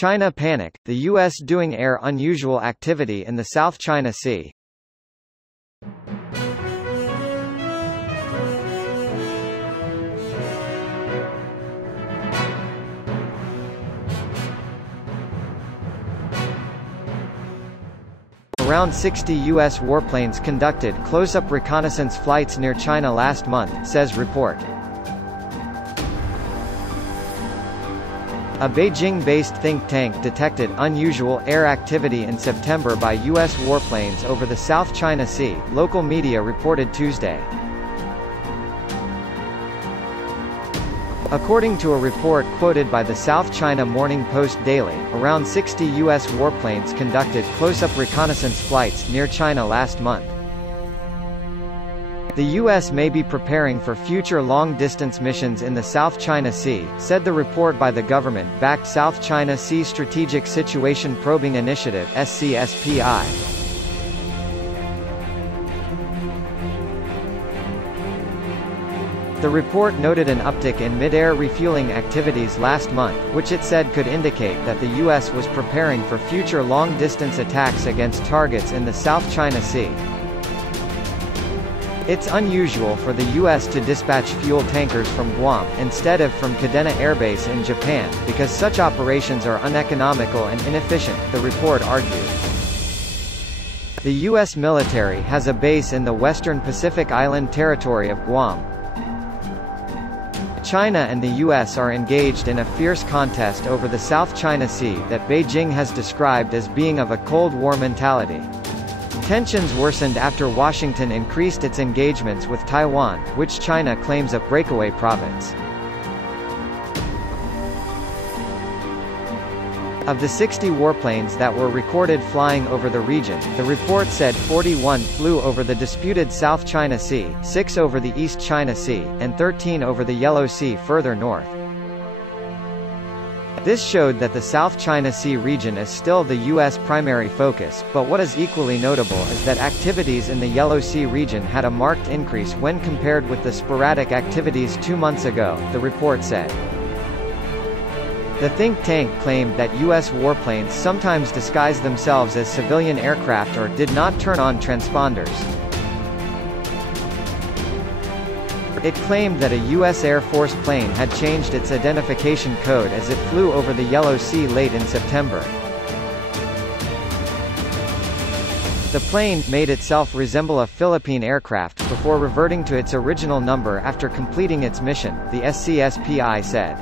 China panic, the U.S. doing air unusual activity in the South China Sea. Around 60 U.S. warplanes conducted close-up reconnaissance flights near China last month, says report. A Beijing-based think tank detected unusual air activity in September by U.S. warplanes over the South China Sea, local media reported Tuesday. According to a report quoted by the South China Morning Post Daily, around 60 U.S. warplanes conducted close-up reconnaissance flights near China last month. The U.S. may be preparing for future long-distance missions in the South China Sea, said the report by the government-backed South China Sea Strategic Situation Probing Initiative (SCSPI). The report noted an uptick in mid-air refueling activities last month, which it said could indicate that the U.S. was preparing for future long-distance attacks against targets in the South China Sea. It's unusual for the U.S. to dispatch fuel tankers from Guam, instead of from Kadena Air Base in Japan, because such operations are uneconomical and inefficient, the report argued. The U.S. military has a base in the western Pacific Island territory of Guam. China and the U.S. are engaged in a fierce contest over the South China Sea that Beijing has described as being of a Cold War mentality. Tensions worsened after Washington increased its engagements with Taiwan, which China claims a breakaway province. Of the 60 warplanes that were recorded flying over the region, the report said 41 flew over the disputed South China Sea, 6 over the East China Sea, and 13 over the Yellow Sea further north. This showed that the South China Sea region is still the U.S. primary focus, but what is equally notable is that activities in the Yellow Sea region had a marked increase when compared with the sporadic activities 2 months ago, the report said. The think tank claimed that U.S. warplanes sometimes disguised themselves as civilian aircraft or did not turn on transponders. It claimed that a U.S. Air Force plane had changed its identification code as it flew over the Yellow Sea late in September. The plane made itself resemble a Philippine aircraft before reverting to its original number after completing its mission, the SCSPI said.